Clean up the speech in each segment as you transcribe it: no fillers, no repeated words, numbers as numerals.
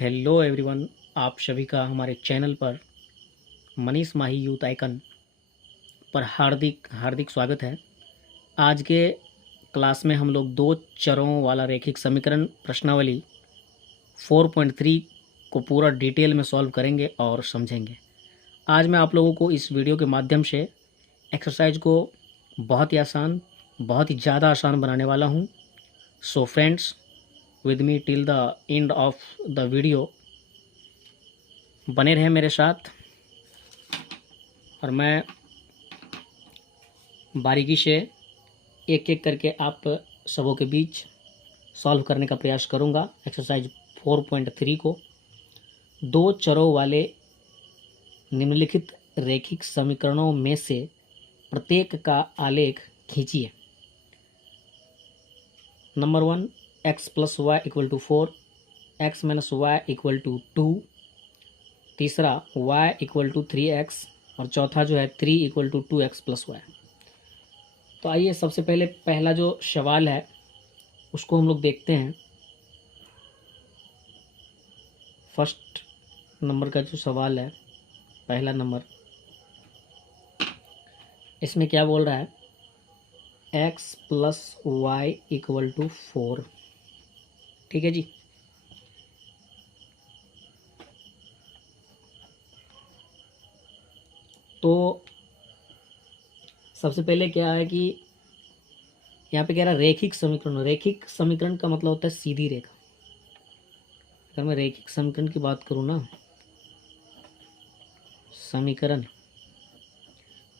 Hello everyone, आप सभी का हमारे चैनल पर मनीष माही यूथ आइकन पर हार्दिक हार्दिक स्वागत है। आज के क्लास में हम लोग दो चरों वाला रैखिक समीकरण प्रश्नावली 4.3 को पूरा डिटेल में सॉल्व करेंगे और समझेंगे। आज मैं आप लोगों को इस वीडियो के माध्यम से एक्सरसाइज को बहुत ही आसान, बहुत ही ज़्यादा आसान बनाने वाला हूँ। So friends, with me till the end of the video, बने रहें मेरे साथ और मैं बारीकी से एक एक करके आप सबों के बीच सॉल्व करने का प्रयास करूंगा। एक्सरसाइज 4.3 को दो चरों वाले निम्नलिखित रैखिक समीकरणों में से प्रत्येक का आलेख खींचिए। Number 1, x plus y equal to 4, x minus y equal to 2, तीसरा y इक्वल टू 3x और चौथा जो है 3 equal to 2x plus Y. तो आइए सबसे पहले पहला जो सवाल है उसको हम लोग देखते हैं। फर्स्ट नंबर का जो सवाल है, पहला नंबर, इसमें क्या बोल रहा है? x plus y equal to 4। ठीक है जी। तो सबसे पहले क्या है कि यहाँ पे कह रहा है रैखिक समीकरण। रैखिक समीकरण का मतलब होता है सीधी रेखा। अगर मैं रैखिक समीकरण की बात करूँ ना, समीकरण,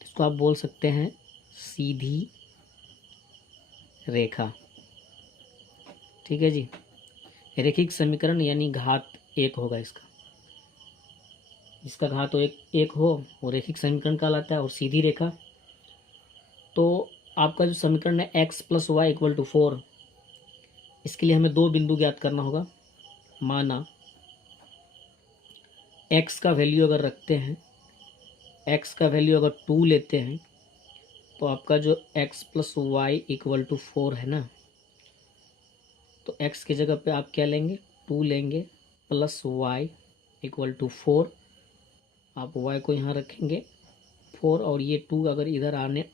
इसको आप बोल सकते हैं सीधी रेखा। ठीक है जी। रैखिक समीकरण यानी घात एक होगा इसका, जिसका घात एक हो वो रैखिक समीकरण कहलाता है। और सीधी रेखा, तो आपका जो समीकरण है x plus y equal to 4, इसके लिए हमें दो बिंदु ज्ञात करना होगा। माना x का वैल्यू अगर रखते हैं, x का वैल्यू अगर 2 लेते हैं, तो आपका जो x plus y equal to 4 है ना, तो x की जगह पे आप क्या लेंगे? 2 लेंगे प्लस y इक्वल टू 4। आप y को यहाँ रखेंगे 4 और ये 2 अगर इधर आने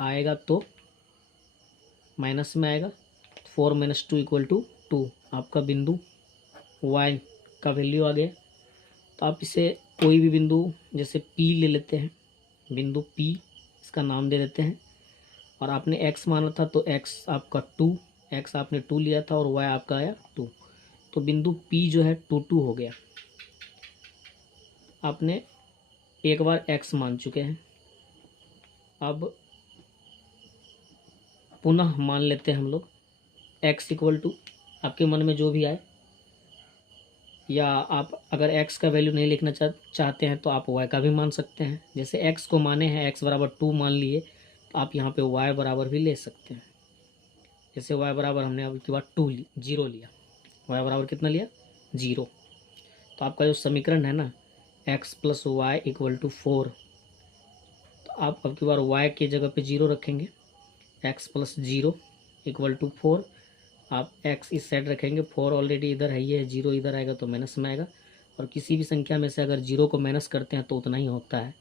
आएगा तो माइनस में आएगा। 4 माइनस 2 इक्वल टू 2। आपका बिंदु y का वैल्यू आ गया। तो आप इसे कोई भी बिंदु जैसे P ले लेते हैं, बिंदु P इसका नाम दे देते हैं। और आपने x माना था तो x आपका 2, x आपने 2 लिया था और y आपका आया 2। तो बिंदु P जो है 2 2 हो गया। आपने एक बार x मान चुके हैं, अब पुनः मान लेते हैं हम लोग x इक्वल टू, आपके मन में जो भी आए, या आप अगर x का वैल्यू नहीं लिखना चाहते हैं तो आप y का भी मान सकते हैं। जैसे x को माने हैं, x बराबर 2 मान लिए, तो आप यहाँ पे y बराबर भी ले सकते हैं। जैसे y बराबर हमने अब की बार 0 लिया, y बराबर कितना लिया? 0। तो आपका जो समीकरण है ना x plus y equal to 4, तो आप अब की बार y की जगह पे 0 रखेंगे, x प्लस 0 इक्वल टू 4। आप x इस साइड रखेंगे, 4 ऑलरेडी इधर है, ये 0 इधर आएगा तो माइनस में आएगा। और किसी भी संख्या में से अगर 0 को माइनस करते हैं तो उतना ही होता है,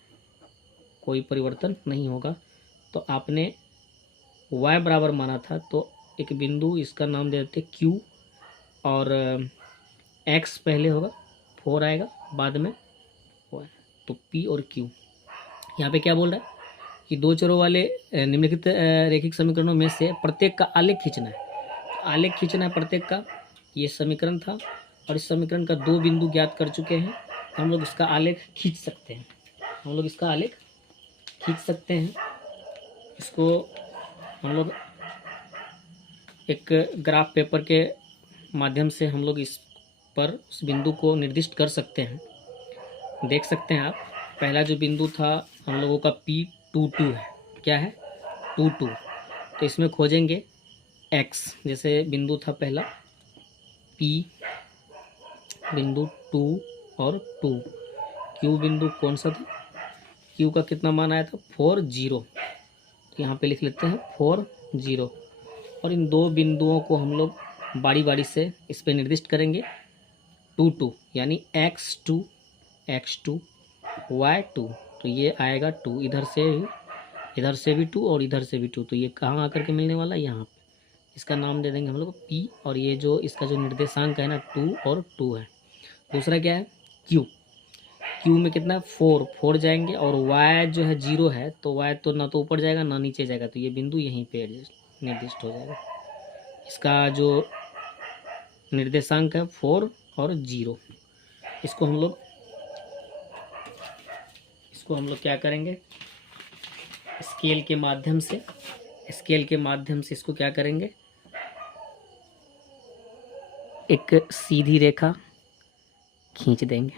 कोई परिवर्तन नहीं होगा। तो आपने y बराबर माना था तो एक बिंदु इसका नाम दे देते Q, और x पहले होगा, 4 आएगा बाद में y, तो P और Q। यहाँ पे क्या बोल रहा है कि दो चरों वाले निम्नलिखित रैखिक समीकरणों में से प्रत्येक का आलेख खींचना है। आलेख खींचना है प्रत्येक का। ये समीकरण था और इस समीकरण का दो बिंदु ज्ञात कर चुके हैं। हम लोग इसका आलेख खींच सकते हैं, हम लोग इसका आलेख खींच सकते हैं। इसको हम लोग एक ग्राफ पेपर के माध्यम से हम लोग इस पर उस बिंदु को निर्दिष्ट कर सकते हैं। देख सकते हैं आप, पहला जो बिंदु था हम लोगों का P22 है। क्या है? 22। तो इसमें खोजेंगे x, जैसे बिंदु था पहला P बिंदु 2 और 2। Q बिंदु कौन सा था? Q का कितना मान आया था? 4 0। तो यहाँ पे लिख लेते हैं 4 0। और इन दो बिंदुओं को हम लोग बारी बारी से इस पे निर्दिष्ट करेंगे। 2 यानी x2 y2, तो ये आएगा 2, इधर से भी 2 और इधर से भी 2, तो ये कहाँ आकर के मिलने वाला है, यहाँ पे। इसका नाम दे देंगे हम लोग p, और ये जो इसका जो निर्देशांक है ना 2 और 2 है। दूसरा क्या है क्यू में कितना है 4 जाएंगे, और y जो है 0 है, तो y तो ना तो ऊपर जाएगा ना नीचे जाएगा, तो ये बिंदु यहीं पे निर्दिष्ट हो जाएगा। इसका जो निर्देशांक है 4 और 0। इसको हम लोग क्या करेंगे, स्केल के माध्यम से इसको क्या करेंगे, एक सीधी रेखा खींच देंगे।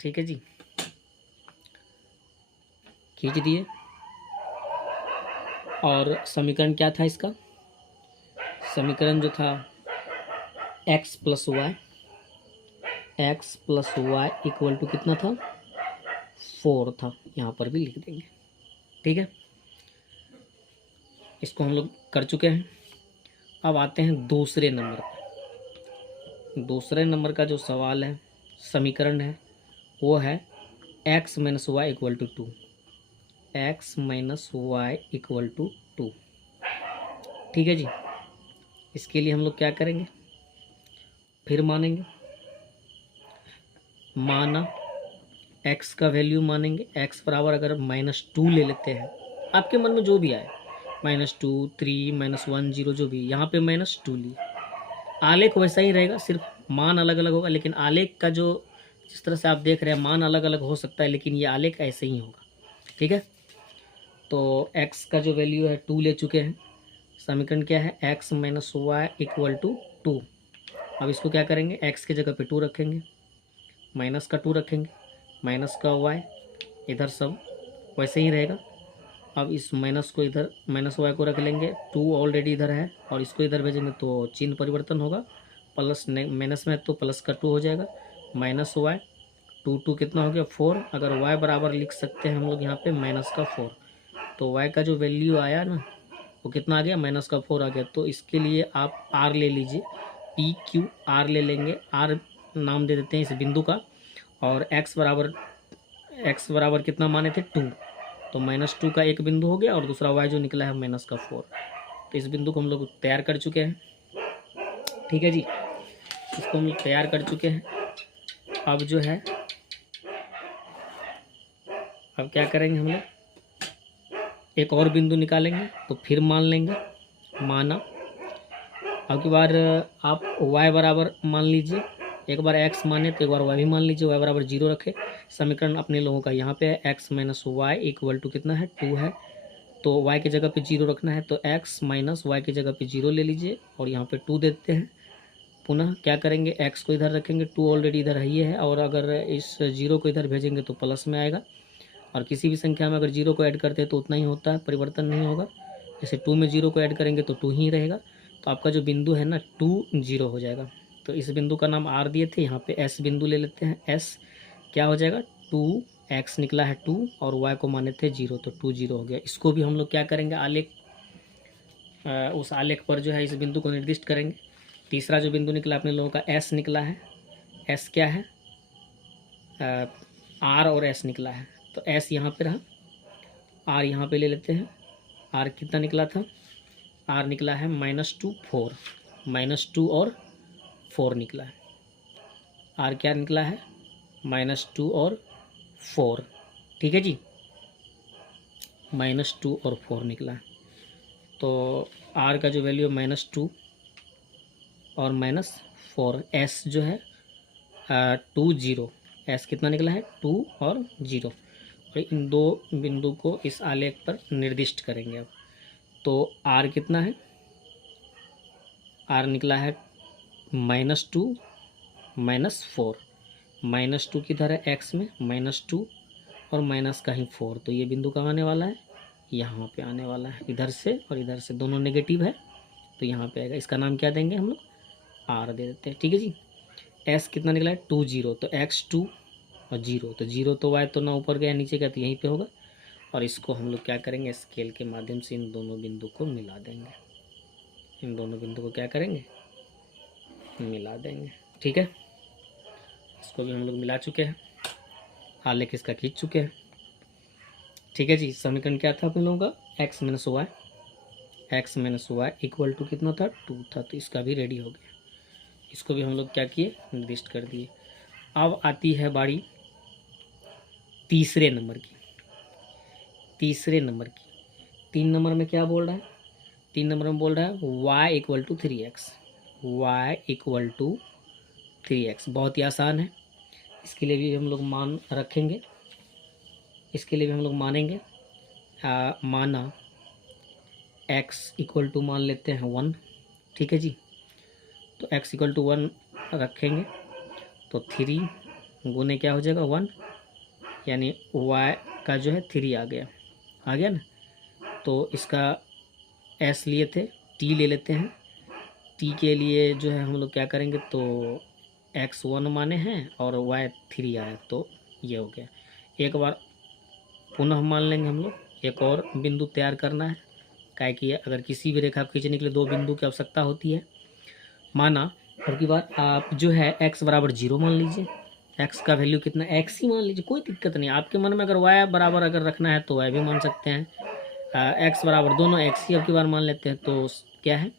ठीक है जी, खींच दिए। और समीकरण क्या था इसका, समीकरण जो था x plus y equal to कितना था, 4 था, यहाँ पर भी लिख देंगे। ठीक है, इसको हम लोग कर चुके हैं। अब आते हैं दूसरे नंबर पर। दूसरे नंबर का जो सवाल है, समीकरण है, वो है x minus y equal to 2, x minus y equal to 2। ठीक है जी, इसके लिए हम लोग क्या करेंगे, फिर मानेंगे, माना x का वैल्यू मानेंगे, x बराबर अगर -2 ले लेते हैं, आपके मन में जो भी आए, -2, 3, -1, 0, जो भी, यहाँ पे -2 लिए, आलेख वैसा ही रहेगा, सिर्फ मान अलग अलग होगा, लेकिन आलेख का जो जिस तरह से आप देख रहे हैं मान अलग अलग हो सकता है, लेकिन ये आलेख ऐसे ही होगा। ठीक है, तो x का जो वैल्यू है 2 ले चुके हैं। समीकरण क्या है, x minus y equal to 2। अब इसको क्या करेंगे, x की जगह पे 2 रखेंगे, माइनस का 2 रखेंगे, माइनस का y, इधर सब वैसे ही रहेगा। अब इस माइनस को इधर, माइनस वाई को रख लेंगे, 2 ऑलरेडी इधर है, और इसको इधर भेजेंगे तो चिन्ह परिवर्तन होगा, प्लस माइनस में तो प्लस का 2 हो जाएगा, माइनस वाई, 2 कितना हो गया 4। अगर y बराबर लिख सकते हैं हम लोग यहाँ पे माइनस का 4, तो y का जो वैल्यू आया ना वो कितना आ गया, माइनस का 4 आ गया। तो इसके लिए आप r ले लीजिए, पी क्यू आर ले लेंगे, r नाम दे देते हैं इस बिंदु का, और x बराबर कितना माने थे 2, तो -2 का एक बिंदु हो गया, और दूसरा y जो निकला है माइनस का 4। तो इस बिंदु को हम लोग तैयार कर चुके हैं। ठीक है जी, इसको हम लोग तैयार कर चुके हैं। अब जो है, अब क्या करेंगे हम लोग, एक और बिंदु निकालेंगे, तो फिर मान लेंगे, माना। अब की बार आप y बराबर मान लीजिए, एक बार x माने तो एक बार y भी मान लीजिए, y बराबर 0 रखे। समीकरण अपने लोगों का यहाँ पे है, x minus y equal to कितना है 2 है, तो y की जगह पे 0 रखना है, तो x माइनस वाई की जगह पे 0 ले लीजिए, और यहाँ पे 2 देते हैं। पुनः क्या करेंगे, x को इधर रखेंगे, 2 ऑलरेडी इधर है ही है, और अगर इस 0 को इधर भेजेंगे तो प्लस में आएगा, और किसी भी संख्या में अगर 0 को ऐड करते हैं तो उतना ही होता है, परिवर्तन नहीं होगा। जैसे 2 में 0 को ऐड करेंगे तो 2 ही रहेगा, तो आपका जो बिंदु है ना 2 0 हो जाएगा। तो इस बिंदु का नाम r दिए थे, यहाँ पे s बिंदु ले लेते हैं। s क्या हो जाएगा, 2x निकला है 2, और y को माने थे 0, तो 2 0 हो गया। इसको भी हम लोग क्या करेंगे, आलेख, उस आलेख पर जो है इस बिंदु को निर्दिष्ट करेंगे। तीसरा जो बिंदु निकला अपने लोगों का s निकला है, s क्या है, r और s निकला है, तो s यहाँ पे रहा, r यहाँ पे ले लेते हैं। r कितना निकला था, r निकला है -2 4, -2 और 4 निकला है। r क्या निकला है, -2 और 4। ठीक है जी, -2 और 4 निकला है। तो r का जो वैल्यू है -2 और -4, s जो है 2 0, s कितना निकला है 2 और 0, और इन दो बिंदु को इस आलेख पर निर्दिष्ट करेंगे। अब तो r कितना है, r निकला है -2 -4, -2 किधर है x में, -2 और माइनस का ही 4, तो ये बिंदु कहाँ आने वाला है, यहाँ पे आने वाला है। इधर से और इधर से दोनों नेगेटिव है, तो यहाँ पे आएगा। इसका नाम क्या देंगे हम लोग, r दे देते हैं। ठीक है जी, s कितना निकला है 2 0, तो x 2 और 0, तो 0 तो y तो ना ऊपर गया नीचे गया, तो यहीं पे होगा। और इसको हम लोग क्या करेंगे, स्केल के माध्यम से इन दोनों बिंदु को मिला देंगे। इन दोनों बिंदु को क्या करेंगे, मिला देंगे। ठीक है, इसको भी हम लोग मिला चुके हैं, आलेख इसका खींच चुके हैं। ठीक है जी, समीकरण क्या था अपने लोगों का, x minus y equal to कितना था, 2 था, तो इसका भी रेडी हो गया। इसको भी हम लोग क्या किए, निर्दिष्ट कर दिए। अब आती है बारी तीसरे नंबर की। 3 नंबर में क्या बोल रहा है, 3 नंबर में बोल रहा है y इक्वल टू 3x, बहुत ही आसान है। इसके लिए भी हम लोग मान रखेंगे, इसके लिए भी हम लोग मानेंगे, माना x इक्वल टू मान लेते हैं 1। ठीक है जी, तो x इक्वल टू 1 रखेंगे तो 3 गुने क्या हो जाएगा 1, यानी y का जो है 3 आ गया ना। तो इसका s लिए थे, t ले लेते हैं। t के लिए जो है हम लोग क्या करेंगे, तो x 1 माने हैं और y 3 आया, तो ये हो गया। एक बार पुनः मान लेंगे हम लोग, एक और बिंदु तैयार करना है, क्या कि अगर किसी भी रेखा खींचने के लिए 2 बिंदु की आवश्यकता होती है। माना अब की बार आप जो है x बराबर 0 मान लीजिए, x का वैल्यू कितना, x ही मान लीजिए, कोई दिक्कत नहीं। आपके मन में अगर y बराबर अगर रखना है तो y भी मान सकते हैं, x बराबर दोनों x ही अब की बार मान लेते हैं। तो क्या है,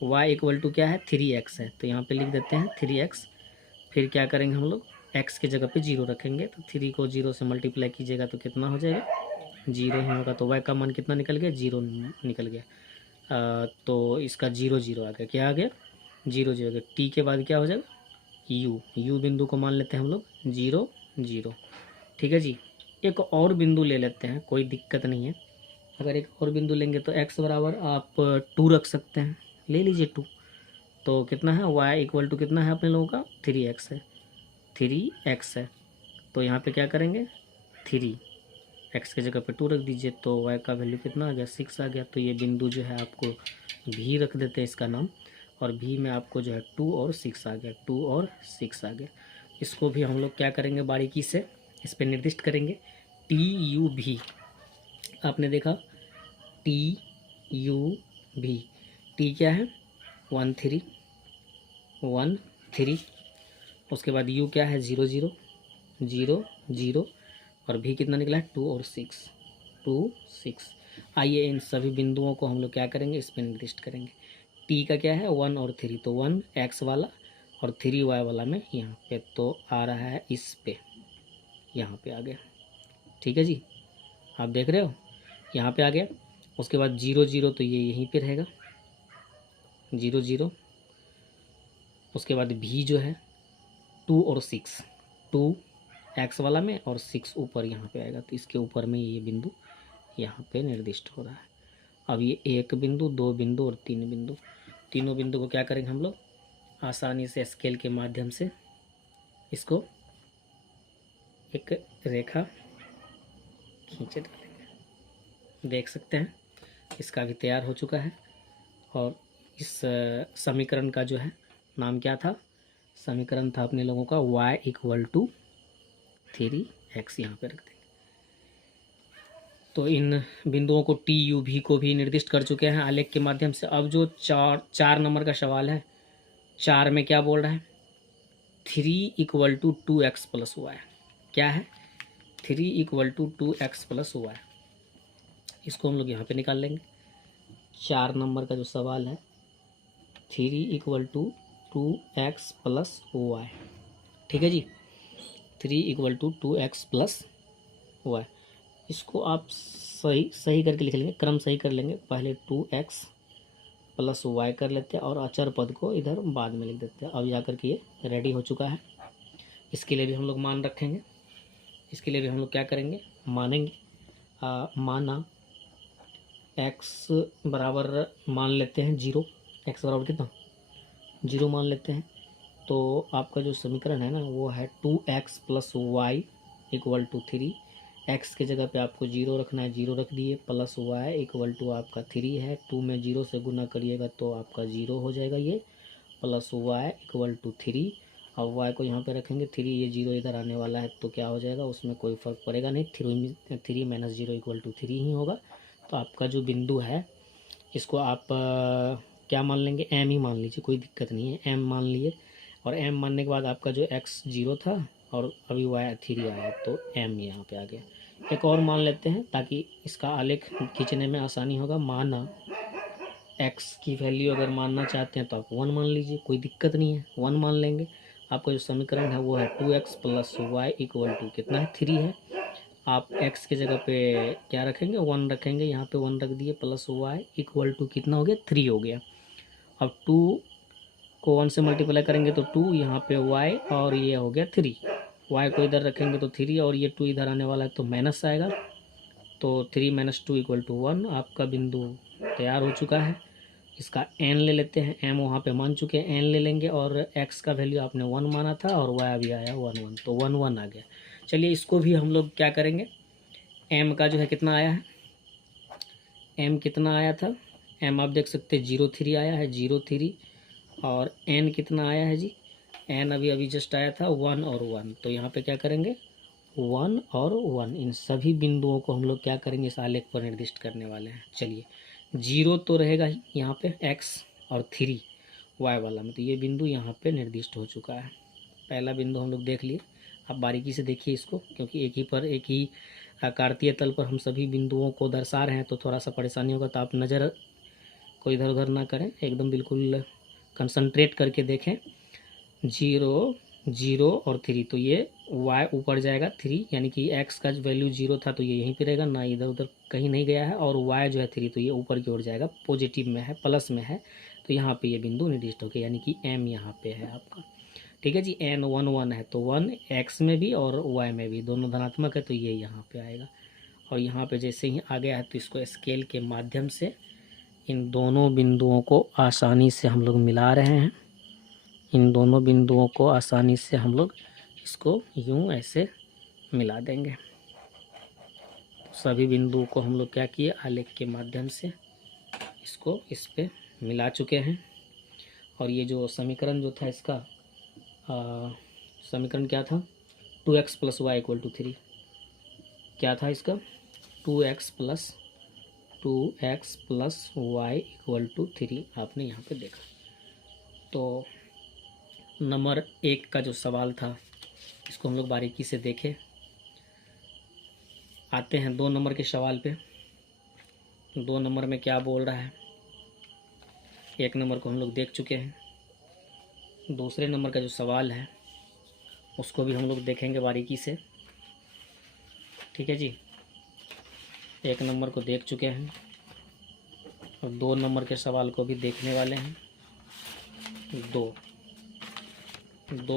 y इक्वल टू क्या है, 3x है, तो यहाँ पे लिख देते हैं 3x। फिर क्या करेंगे हम लोग, x की जगह पे 0 रखेंगे, तो 3 को 0 से मल्टीप्लाई कीजिएगा तो कितना हो जाएगा, 0 ही होगा। तो y का मान कितना निकल गया, 0 निकल गया। तो इसका 0 0 आ गया, क्या आ गया, 0 0 आ गया। t के बाद क्या हो जाएगा, u बिंदु को मान लेते हैं हम लोग 0 0। ठीक है जी, एक और बिंदु ले लेते हैं, कोई दिक्कत नहीं है। अगर एक और बिंदु लेंगे तो x बराबर आप 2 रख सकते हैं, ले लीजिए 2। तो कितना है, y इक्वल टू कितना है अपने लोगों का, 3x है, 3x है। तो यहाँ पे क्या करेंगे, 3 x की जगह पे 2 रख दीजिए, तो y का वैल्यू कितना आ गया, 6 आ गया। तो ये बिंदु जो है आपको भी रख देते हैं इसका नाम, और भी में आपको जो है 2 और 6 आ गया, 2 और 6 आ गया। इसको भी हम लोग क्या करेंगे, बारीकी से इस पर निर्दिष्ट करेंगे, TU भी। आपने देखा TU भी, T क्या है, 1 3 1 3, उसके बाद U क्या है, 0 0 0 0, और भी कितना निकला है, 2 और 6 2 6। आइए इन सभी बिंदुओं को हम लोग क्या करेंगे, इस पर निर्दिष्ट करेंगे। टी का क्या है, 1 और 3, तो 1 x वाला और 3 y वाला में यहाँ पे तो आ रहा है, इस पे यहाँ पे आ गया। ठीक है जी, आप देख रहे हो यहाँ पे आ गया। उसके बाद 0 0, तो ये यहीं पे रहेगा 0 0। उसके बाद भी जो है 2 और 6, 2 x वाला में और 6 ऊपर यहाँ पे आएगा, तो इसके ऊपर में ये बिंदु यहाँ पे निर्दिष्ट हो रहा है। अब ये 1 बिंदु, 2 बिंदु और 3 बिंदु, तीनों बिंदु को क्या करेंगे हम लोग, आसानी से स्केल के माध्यम से इसको एक रेखा खींचे डालेंगे। देख सकते हैं इसका भी तैयार हो चुका है। और इस समीकरण का जो है नाम क्या था, समीकरण था अपने लोगों का y इक्वल टू 3x, यहाँ पे रख देंगे। तो इन बिंदुओं को टी यू भी को भी निर्दिष्ट कर चुके हैं आलेख के माध्यम से। अब जो 4 नंबर का सवाल है, 4 में क्या बोल रहा है, 3 equal to 2x plus Y. क्या है, 3 equal to 2x plus y. इसको हम लोग यहाँ पे निकाल लेंगे। 4 नंबर का जो सवाल है, 3 equal to 2x plus y. ठीक है जी, 3 equal to 2x plus y. इसको आप सही करके लिख लेंगे, क्रम सही कर लेंगे। पहले 2x प्लस वाई कर लेते हैं और अचर पद को इधर बाद में लिख देते हैं। अब जाकर के ये रेडी हो चुका है। इसके लिए भी हम लोग मान रखेंगे, इसके लिए भी हम लोग क्या करेंगे, मानेंगे। माना x बराबर मान लेते हैं 0, x बराबर कितना 0 मान लेते हैं। तो आपका जो समीकरण है ना वो है 2x plus y equal to 3। x की जगह पे आपको 0 रखना है, 0 रख दिए, प्लस वाई इक्वल टू आपका 3 है। 2 में 0 से गुना करिएगा तो आपका 0 हो जाएगा ये, प्लस वाई इक्वल टू 3। अब y को यहाँ पे रखेंगे 3, ये 0 इधर आने वाला है तो क्या हो जाएगा, उसमें कोई फ़र्क पड़ेगा नहीं, 3 माइनस 0 इक्वल टू 3 ही होगा। तो आपका जो बिंदु है इसको आप क्या मान लेंगे, m ही मान लीजिए, कोई दिक्कत नहीं है, m मान लिए। और m मानने के बाद आपका जो x 0 था और अभी y 3 आया तो m यहाँ पे आ गया। एक और मान लेते हैं ताकि इसका आलेख खींचने में आसानी होगा। माना x की वैल्यू अगर मानना चाहते हैं तो आप 1 मान लीजिए, कोई दिक्कत नहीं है, 1 मान लेंगे। आपका जो समीकरण है वो है 2x plus y equal to कितना है, 3 है। आप x की जगह पे क्या रखेंगे, 1 रखेंगे, यहाँ पे 1 रख दिए, प्लस वाई इक्वल टू कितना हो गया, 3 हो गया। अब 2 को 1 से मल्टीप्लाई करेंगे तो 2, यहाँ पे y और ये हो गया 3। y को इधर रखेंगे तो 3 और ये 2 इधर आने वाला है तो माइनस आएगा, तो 3 माइनस 2 इक्वल टू 1। आपका बिंदु तैयार हो चुका है। इसका n ले लेते हैं, m वहाँ पे मान चुके हैं, n ले लेंगे और x का वैल्यू आपने 1 माना था और y अभी आया 1 1, तो 1 1 आ गया। चलिए इसको भी हम लोग क्या करेंगे, m का जो है कितना आया है, m कितना आया था, m आप देख सकते हैं 0 3 आया है, 0 3, और n कितना आया है जी, n अभी अभी जस्ट आया था 1 और 1, तो यहाँ पे क्या करेंगे 1 और 1, इन सभी बिंदुओं को हम लोग क्या करेंगे, इस आलेख पर निर्दिष्ट करने वाले हैं। चलिए 0 तो रहेगा ही यहाँ पे x और 3 y वाला में, तो ये बिंदु यहाँ पे निर्दिष्ट हो चुका है। पहला बिंदु हम लोग देख लिए। आप बारीकी से देखिए इसको, क्योंकि एक ही आकारतीय तल पर हम सभी बिंदुओं को दर्शा रहे हैं तो थोड़ा सा परेशानी होगा, तो आप नज़र को इधर उधर ना करें, एकदम बिल्कुल कंसंट्रेट करके देखें। 0 0 और 3, तो ये y ऊपर जाएगा 3, यानी कि x का वैल्यू 0 था तो ये यहीं पे रहेगा, ना इधर उधर कहीं नहीं गया है, और y जो है 3 तो ये ऊपर की ओर जाएगा, पॉजिटिव में है, प्लस में है, तो यहाँ पे ये बिंदु निर्दिष्ट हो गया, यानी कि m यहाँ पे है आपका। ठीक है जी, n 1 1 है तो 1 x में भी और y में भी दोनों धनात्मक है, तो ये यहाँ पे आएगा। और यहाँ पे जैसे ही आ गया है तो इसको स्केल के माध्यम से इन दोनों बिंदुओं को आसानी से हम लोग मिला रहे हैं। इन दोनों बिंदुओं को आसानी से हम लोग इसको यूं ऐसे मिला देंगे। सभी बिंदुओं को हम लोग क्या किए, आलेख के माध्यम से इसको इस पे मिला चुके हैं। और ये जो समीकरण जो था इसका समीकरण क्या था, 2x plus y equal to 3, क्या था इसका 2x plus y equal to 3, आपने यहाँ पे देखा। तो नंबर 1 का जो सवाल था इसको हम लोग बारीकी से देखें। आते हैं 2 नंबर के सवाल पे। 2 नंबर में क्या बोल रहा है, 1 नंबर को हम लोग देख चुके हैं। दूसरे नंबर का जो सवाल है उसको भी हम लोग देखेंगे बारीकी से। ठीक है जी, 1 नंबर को देख चुके हैं और 2 नंबर के सवाल को भी देखने वाले हैं। 2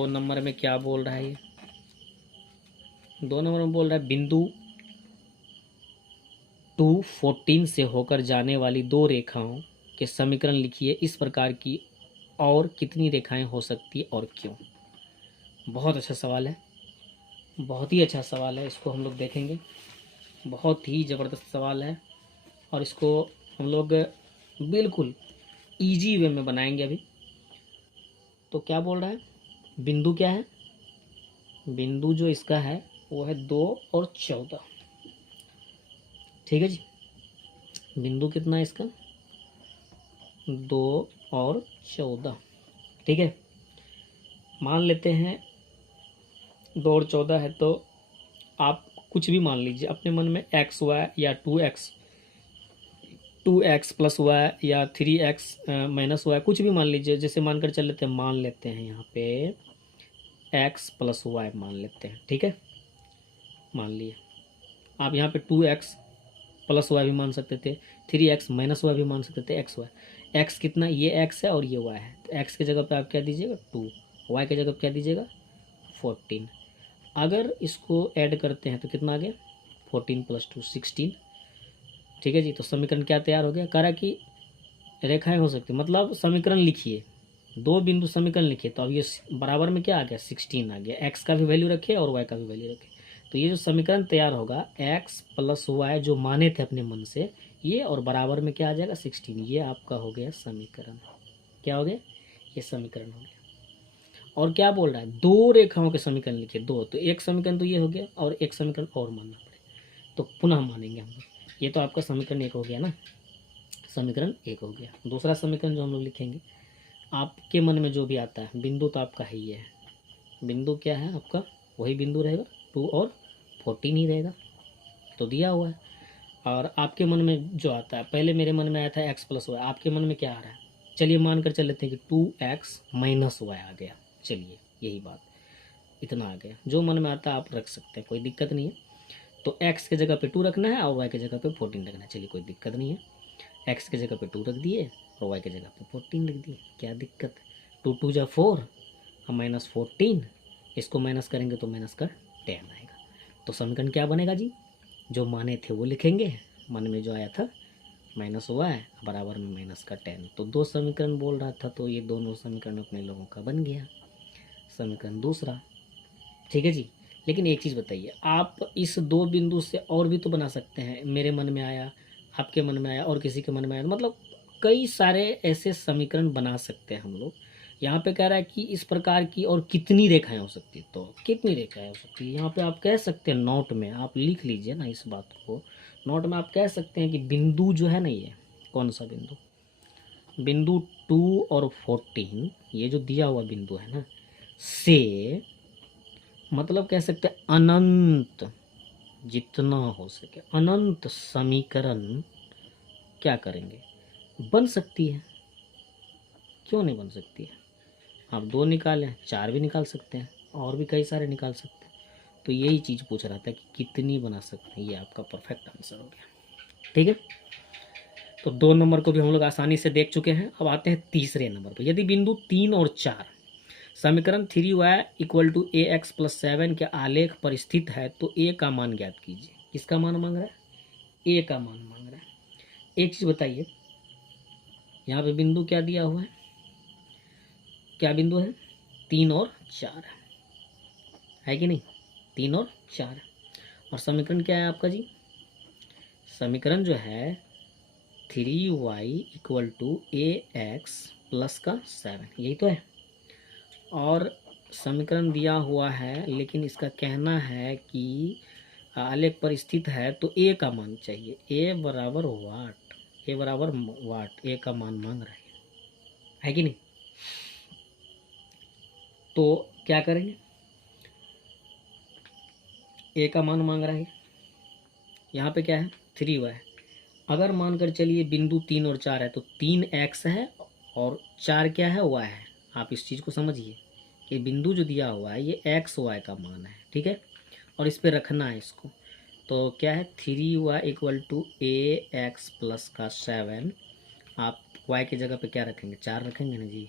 नंबर में क्या बोल रहा है, ये 2 नंबर में बोल रहा है बिंदु 2 14 से होकर जाने वाली 2 रेखाओं के समीकरण लिखिए इस प्रकार की, और कितनी रेखाएं हो सकती है और क्यों। बहुत अच्छा सवाल है, बहुत ही अच्छा सवाल है, इसको हम लोग देखेंगे। बहुत ही ज़बरदस्त सवाल है और इसको हम लोग बिल्कुल इजी वे में बनाएंगे अभी। तो क्या बोल रहा है, बिंदु क्या है, बिंदु जो इसका है वो है 2 और 14। ठीक है जी, बिंदु कितना है इसका, 2 और 14। ठीक है, मान लेते हैं 2 और 14 है, तो आप कुछ भी मान लीजिए अपने मन में, एक्स वाई या 2x प्लस वाई या 3x माइनस वाई, कुछ भी मान लीजिए। जैसे मानकर चल लेते हैं, मान लेते हैं यहाँ पे x प्लस वाई मान लेते हैं। ठीक है, मान लिए। आप यहाँ पे 2x प्लस वाई भी मान सकते थे, 3x माइनस वाई भी मान सकते थे, एक्स वाई। एक्स कितना, ये x है और ये y है, तो x की जगह पे आप क्या दीजिएगा 2, y की जगह पे क्या दीजिएगा 14। अगर इसको ऐड करते हैं तो कितना आ गया 14 प्लस 2 16। ठीक है जी, तो समीकरण क्या तैयार हो गया, कह रहा कि रेखाएं हो सकती, मतलब समीकरण लिखिए, 2 बिंदु समीकरण लिखिए, तो अब ये बराबर में क्या आ गया 16 आ गया। x का भी वैल्यू रखे और y का भी वैल्यू रखे, तो ये जो समीकरण तैयार होगा x प्लस वाई जो माने थे अपने मन से ये, और बराबर में क्या आ जाएगा 16, ये आपका हो गया समीकरण। क्या हो गया, ये समीकरण हो गया। और क्या बोल रहा है, 2 रेखाओं के समीकरण लिखिए, 2, तो एक समीकरण तो ये हो गया और एक समीकरण और मानना पड़ेगा, तो पुनः मानेंगे हम लोग। ये तो आपका समीकरण 1 हो गया ना, समीकरण 1 हो गया। दूसरा समीकरण जो हम लोग लिखेंगे, आपके मन में जो भी आता है, बिंदु तो आपका है ही है, बिंदु क्या है आपका, वही बिंदु रहेगा, 2 और 14 ही रहेगा, तो दिया हुआ है। और आपके मन में जो आता है, पहले मेरे मन में आया था x प्लस वाई, आपके मन में क्या आ रहा है, चलिए मान कर चल लेते हैं कि 2x माइनस वाई आ गया, चलिए यही बात, इतना आ गया, जो मन में आता है आप रख सकते हैं, कोई दिक्कत नहीं है। तो x के जगह पे 2 रखना है और y के जगह पे 14 रखना है, चलिए कोई दिक्कत नहीं है। x के जगह पे 2 रख दिए और y के जगह पे 14 रख दिए, क्या दिक्कत है, 2 2 जा 4 और माइनस 14, इसको माइनस करेंगे तो माइनस का 10 आएगा। तो समीकरण क्या बनेगा जी, जो माने थे वो लिखेंगे, मन में जो आया था माइनस हुआ है बराबर में माइनस का 10, तो 2 समीकरण बोल रहा था, तो ये दोनों समीकरण अपने लोगों का बन गया, समीकरण दूसरा। ठीक है जी। लेकिन एक चीज़ बताइए, आप इस 2 बिंदु से और भी तो बना सकते हैं, मेरे मन में आया, आपके मन में आया और किसी के मन में आया, मतलब कई सारे ऐसे समीकरण बना सकते हैं हम लोग। यहाँ पे कह रहा है कि इस प्रकार की और कितनी रेखाएं हो सकती, तो कितनी रेखाएं हो सकती है, यहाँ पे आप कह सकते हैं, नोट में आप लिख लीजिए ना इस बात को, नोट में आप कह सकते हैं कि बिंदु जो है ना, ये कौन सा बिंदु, बिंदु 2 और 14, ये जो दिया हुआ बिंदु है ना, से मतलब कह सकते हैं अनंत, जितना हो सके अनंत समीकरण क्या करेंगे, बन सकती है, क्यों नहीं बन सकती है। आप 2 निकालें, 4 भी निकाल सकते हैं और भी कई सारे निकाल सकते हैं। तो यही चीज़ पूछ रहा था कि कितनी बना सकते हैं, ये आपका परफेक्ट आंसर हो गया। ठीक है, तो 2 नंबर को भी हम लोग आसानी से देख चुके हैं। अब आते हैं तीसरे नंबर पर। यदि बिंदु 3 और 4 समीकरण 3y equal to a x plus 7 के आलेख पर स्थित है तो ए का मान ज्ञात कीजिए। किसका मान मांग रहा है, ए का मान मांग रहा है। एक चीज़ बताइए, यहाँ पे बिंदु क्या दिया हुआ है, क्या बिंदु है, 3 और 4 है कि नहीं, 3 और 4, और समीकरण क्या है आपका जी, समीकरण जो है 3y equal to a x plus का 7, यही तो है। और समीकरण दिया हुआ है, लेकिन इसका कहना है कि आलेख पर स्थित है तो ए का मान चाहिए, ए बराबर वाट, ए बराबर वाट, ए का मान मांग रहा है कि नहीं। तो क्या करेंगे, ए का मान मांग रहा है, यहाँ पे क्या है 3y, अगर मानकर चलिए बिंदु 3 और 4 है तो 3x है और 4 क्या है, y है। आप इस चीज़ को समझिए कि बिंदु जो दिया हुआ है ये x y का मान है, ठीक है, और इस पे रखना है इसको। तो क्या है 3y equal to a x plus का 7, आप y की जगह पे क्या रखेंगे, 4 रखेंगे ना जी,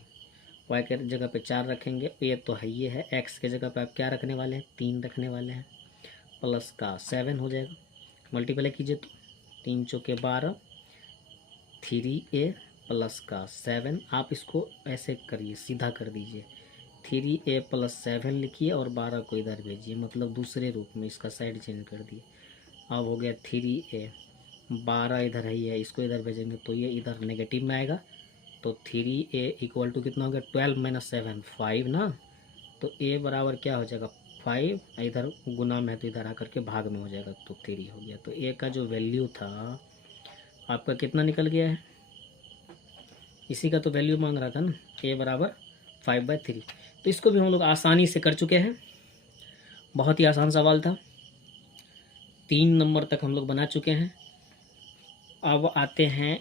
y के जगह पे 4 रखेंगे, ये तो है ये है, x के जगह पे आप क्या रखने वाले हैं, 3 रखने वाले हैं, प्लस का 7 हो जाएगा, मल्टीप्लाई कीजिए तो 3 चौके 12, 3a प्लस का 7, आप इसको ऐसे करिए, सीधा कर दीजिए, 3a प्लस 7 लिखिए और 12 को इधर भेजिए, मतलब दूसरे रूप में इसका साइड चेंज कर दिए। अब हो गया 3a, 12 इधर ही है, इसको इधर भेजेंगे तो ये इधर नेगेटिव में आएगा, तो 3a इक्वल टू कितना हो गया, 12 माइनस 7 5 ना, तो a बराबर क्या हो जाएगा 5, इधर गुना में है तो इधर आकर के भाग में हो जाएगा, तो 3 हो गया। तो a का जो वैल्यू था आपका कितना निकल गया है, इसी का तो वैल्यू मांग रहा था ना, a बराबर 5/3। तो इसको भी हम लोग आसानी से कर चुके हैं, बहुत ही आसान सवाल था, 3 नंबर तक हम लोग बना चुके हैं। अब आते हैं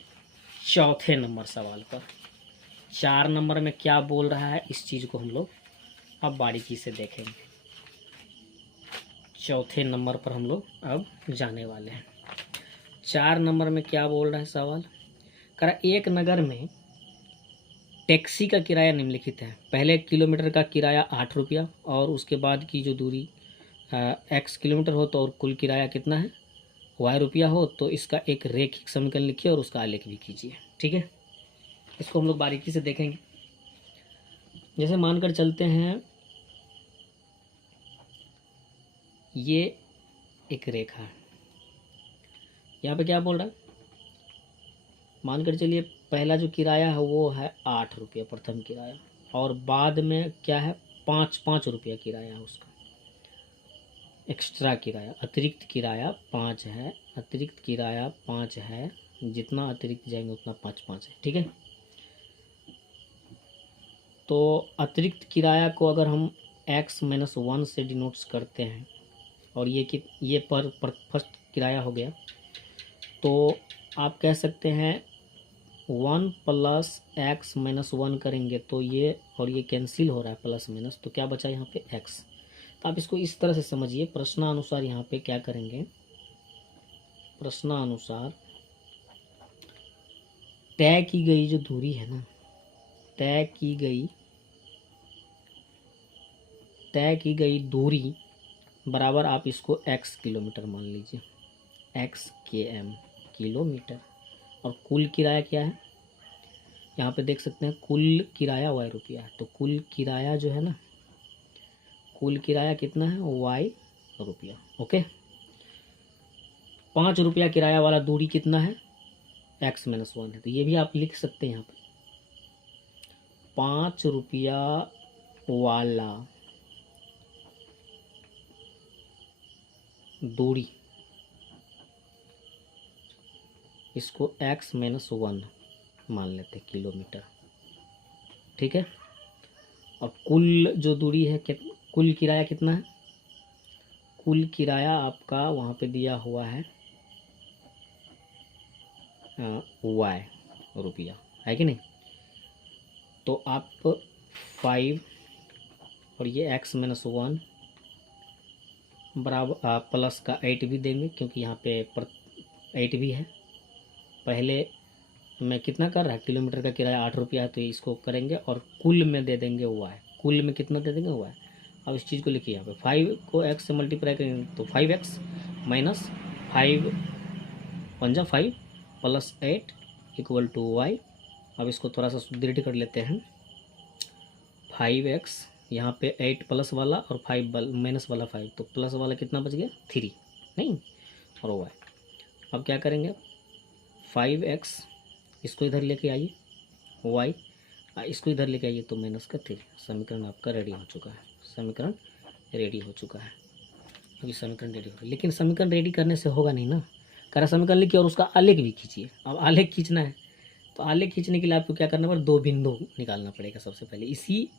चौथे नंबर सवाल पर। 4 नंबर में क्या बोल रहा है, इस चीज़ को हम लोग अब बारीकी से देखेंगे। चौथे नंबर पर हम लोग अब जाने वाले हैं। 4 नंबर में क्या बोल रहा है सवाल, कह रहा एक नगर में टैक्सी का किराया निम्नलिखित है, पहले किलोमीटर का किराया 8 रुपया और उसके बाद की जो दूरी x किलोमीटर हो तो और कुल किराया कितना है y रुपया हो, तो इसका एक रेखिक समीकरण लिखिए और उसका आलेख भी कीजिए। ठीक है, इसको हम लोग बारीकी से देखेंगे। जैसे मानकर चलते हैं ये एक रेखा है, यहाँ पे क्या बोल रहा है, मानकर चलिए पहला जो किराया है वो है 8 रुपया प्रथम किराया, और बाद में क्या है 5 रुपया किराया है, उसका एक्स्ट्रा किराया, अतिरिक्त किराया 5 है, अतिरिक्त किराया 5 है, जितना अतिरिक्त जाएंगे उतना 5 5 है। ठीक है, तो अतिरिक्त किराया को अगर हम x-1 से डिनोट्स करते हैं, और ये पर फर्स्ट किराया हो गया, तो आप कह सकते हैं 1 + x-1 करेंगे तो ये और ये कैंसिल हो रहा है प्लस माइनस, तो क्या बचा यहाँ पे x। तो आप इसको इस तरह से समझिए, प्रश्नानुसार यहाँ पे क्या करेंगे, प्रश्नानुसार तय की गई जो दूरी है ना, तय की गई दूरी बराबर आप इसको x किलोमीटर मान लीजिए, x km किलोमीटर, और कुल किराया क्या है, यहाँ पे देख सकते हैं कुल किराया y रुपया है, तो कुल किराया जो है ना, कुल किराया कितना है y रुपया। ओके, 5 रुपया किराया वाला दूरी कितना है, x-1 है, तो ये भी आप लिख सकते हैं यहाँ पे 5 रुपया वाला दूरी, इसको x-1 मान लेते हैं किलोमीटर, ठीक है। और कुल जो दूरी है, कुल किराया कितना है, कुल किराया आपका वहाँ पे दिया हुआ है y रुपया, है कि नहीं। तो आप 5 और ये x-1 बराबर प्लस का 8 भी देंगे, क्योंकि यहाँ पे 8 भी है। पहले मैं कितना कर रहा है, किलोमीटर का किराया 8 रुपया है, तो इसको करेंगे और कुल में दे देंगे y, कुल में कितना दे देंगे y। अब इस चीज़ को लिखिए, यहाँ पे 5 को x से मल्टीप्लाई करेंगे तो 5x माइनस 5 × 5 + 8 = y। अब इसको थोड़ा सा सुदृढ़ कर लेते हैं, 5x यहाँ पे 8 प्लस वाला और 5 माइनस वाला 5, तो प्लस वाला कितना बच गया 3 नहीं, और y। अब क्या करेंगे, 5x इसको इधर लेके आइए, y इसको इधर लेके आइए तो माइनस का 3। समीकरण आपका रेडी हो चुका है, समीकरण रेडी हो चुका है। अभी समीकरण रेडी हो, लेकिन समीकरण रेडी करने से होगा नहीं ना, करा समीकरण लिखिए और उसका आलेख भी खींचिए। अब आलेख खींचना है, तो आलेख खींचने के लिए आपको क्या करना पड़ेगा, 2 बिंदु निकालना पड़ेगा। सबसे पहले इसी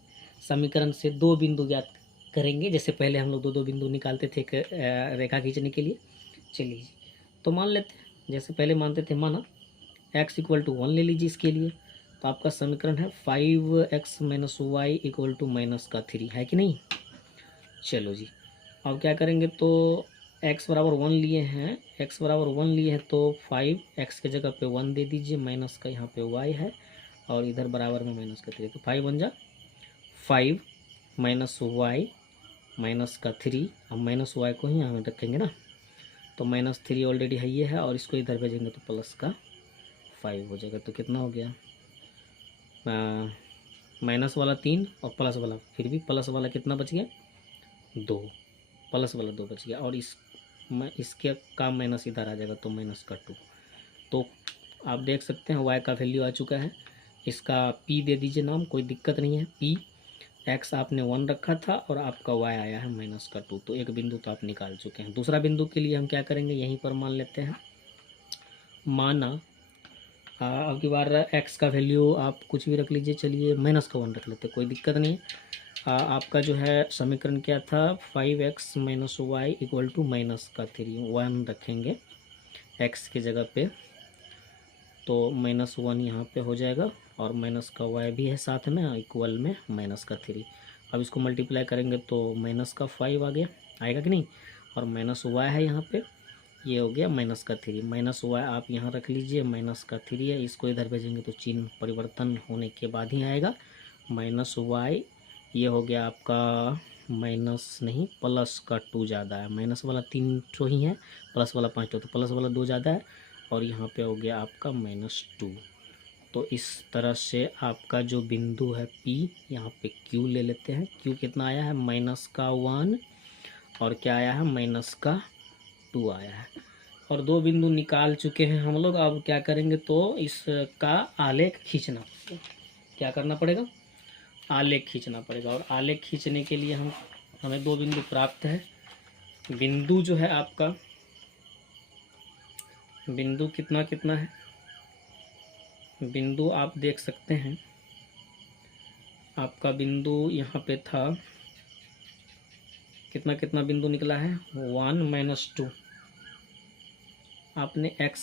समीकरण से 2 बिंदु ज्ञात करेंगे, जैसे पहले हम लोग 2 बिंदु निकालते थे रेखा खींचने के लिए। चलिए तो मान लेते हैं, जैसे पहले मानते थे, माना x = 1 ले लीजिए इसके लिए, तो आपका समीकरण है 5x - y = -3, है कि नहीं। चलो जी, अब क्या करेंगे, तो x = 1 लिए हैं, x = 1 लिए हैं, तो 5x के जगह पे 1 दे दीजिए, माइनस का यहाँ पे y है और इधर बराबर में माइनस का 3, तो 5 × 5 - y - 3। अब माइनस y को ही यहाँ रखेंगे ना, तो -3 ऑलरेडी है, ये है, और इसको इधर भेजेंगे तो प्लस का 5 हो जाएगा। तो कितना हो गया, माइनस वाला 3 और प्लस वाला, फिर भी प्लस वाला कितना बच गया 2, प्लस वाला 2 बच गया, और इसके का माइनस इधर आ जाएगा तो माइनस का 2। तो आप देख सकते हैं y का वैल्यू आ चुका है, इसका p दे दीजिए नाम, कोई दिक्कत नहीं है। p x आपने 1 रखा था और आपका y आया है माइनस का 2, तो एक बिंदु तो आप निकाल चुके हैं। दूसरा बिंदु के लिए हम क्या करेंगे, यहीं पर मान लेते हैं, माना अब की बार x का वैल्यू आप कुछ भी रख लीजिए, चलिए -1 रख लेते, कोई दिक्कत नहीं है। आपका जो है समीकरण क्या था, 5x - y = -3, 1 रखेंगे x की जगह पे, तो -1 यहाँ पे हो जाएगा, और माइनस का y भी है साथ में, इक्वल में -3। अब इसको मल्टीप्लाई करेंगे तो -5 आ गया, आएगा कि नहीं, और -y है यहाँ पे, ये हो गया -3। -y आप यहाँ रख लीजिए, -3 है, इसको इधर भेजेंगे तो चिन्ह परिवर्तन होने के बाद ही आएगा, -y ये हो गया आपका माइनस नहीं प्लस का 2 ज़्यादा है, माइनस वाला 3 ठो ही है, प्लस वाला 5 ठो, तो प्लस वाला 2 ज़्यादा है, और यहाँ पे हो गया आपका -2। तो इस तरह से आपका जो बिंदु है P, यहाँ पे Q ले लेते हैं। Q कितना आया है, -1, और क्या आया है, -2 आया है, और 2 बिंदु निकाल चुके हैं हम लोग। अब क्या करेंगे, तो इसका आलेख खींचना, क्या करना पड़ेगा, आलेख खींचना पड़ेगा। और आलेख खींचने के लिए हमें 2 बिंदु प्राप्त है। बिंदु जो है आपका, बिंदु कितना कितना है, बिंदु आप देख सकते हैं आपका बिंदु यहाँ पे था, कितना कितना बिंदु निकला है, 1 - 2। आपने x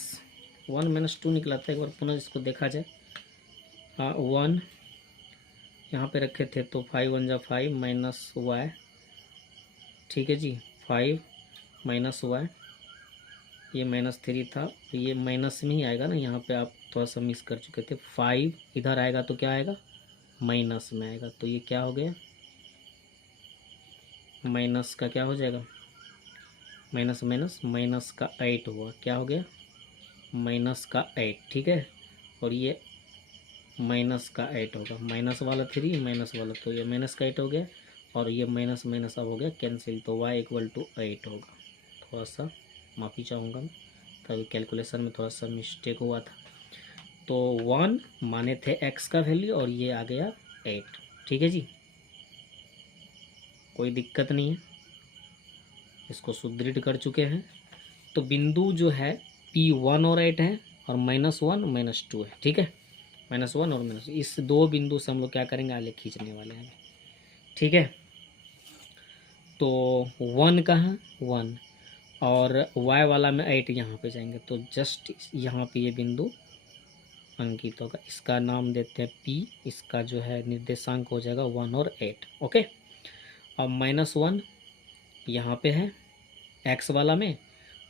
1 - 2 निकला था। एक बार पुनः इसको देखा जाए। 1 यहाँ पे रखे थे तो 5 × 1 = 5 माइनस y, ठीक है जी, 5 माइनस y, ये -3 था, ये माइनस में ही आएगा ना, यहाँ पे आप थोड़ा सा मिस कर चुके थे। 5 इधर आएगा तो क्या आएगा, माइनस में आएगा, तो ये क्या हो गया, माइनस का क्या हो जाएगा, माइनस माइनस माइनस का 8 हुआ, क्या हो गया, माइनस का 8, ठीक है। और ये माइनस का 8 होगा, माइनस वाला 3 माइनस वाला, तो ये माइनस का 8 हो गया, और ये माइनस माइनस अब हो गया कैंसिल, तो y = 8 होगा। थोड़ा सा माफ़ी चाहूँगा मैं, तभी कैलकुलेशन में थोड़ा सा मिस्टेक हुआ था। तो 1 माने थे x का वैल्यू और ये आ गया 8, ठीक है जी, कोई दिक्कत नहीं है, इसको सुदृढ़ कर चुके हैं। तो बिंदु जो है P1 और 8 है, और -1 - 2 है, ठीक है, -1 और -2, इस दो बिंदु से हम लोग क्या करेंगे, आलेख खींचने वाले हैं, ठीक है। तो 1 कहाँ, 1, और y वाला में 8 यहाँ पे जाएंगे, तो जस्ट यहाँ पे ये बिंदु अंकित होगा, इसका नाम देते हैं P, इसका जो है निर्देशांक हो जाएगा 1 और 8, ओके। अब -1 यहाँ पे है x वाला में,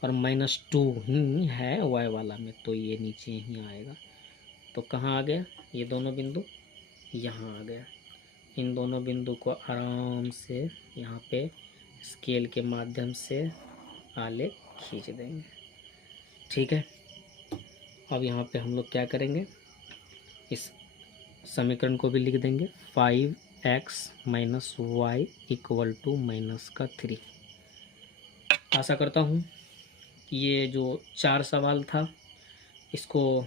और -2 ही है y वाला में, तो ये नीचे ही आएगा। तो कहाँ आ गया, ये दोनों बिंदु यहाँ आ गया। इन दोनों बिंदु को आराम से यहाँ पे स्केल के माध्यम से आलेख खींच देंगे, ठीक है। अब यहाँ पे हम लोग क्या करेंगे, इस समीकरण को भी लिख देंगे, 5x - y = -3। आशा करता हूँ कि ये जो 4 सवाल था इसको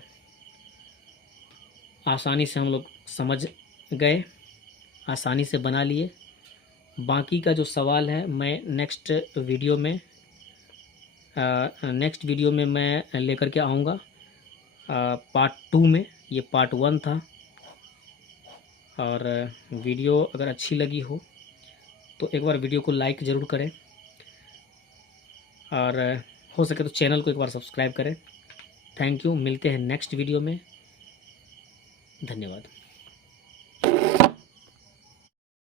आसानी से हम लोग समझ गए, आसानी से बना लिए। बाकी का जो सवाल है मैं नेक्स्ट वीडियो में मैं लेकर के आऊँगा, पार्ट 2 में। ये पार्ट 1 था, और वीडियो अगर अच्छी लगी हो तो एक बार वीडियो को लाइक ज़रूर करें, और हो सके तो चैनल को एक बार सब्सक्राइब करें। थैंक यू, मिलते हैं नेक्स्ट वीडियो में, धन्यवाद।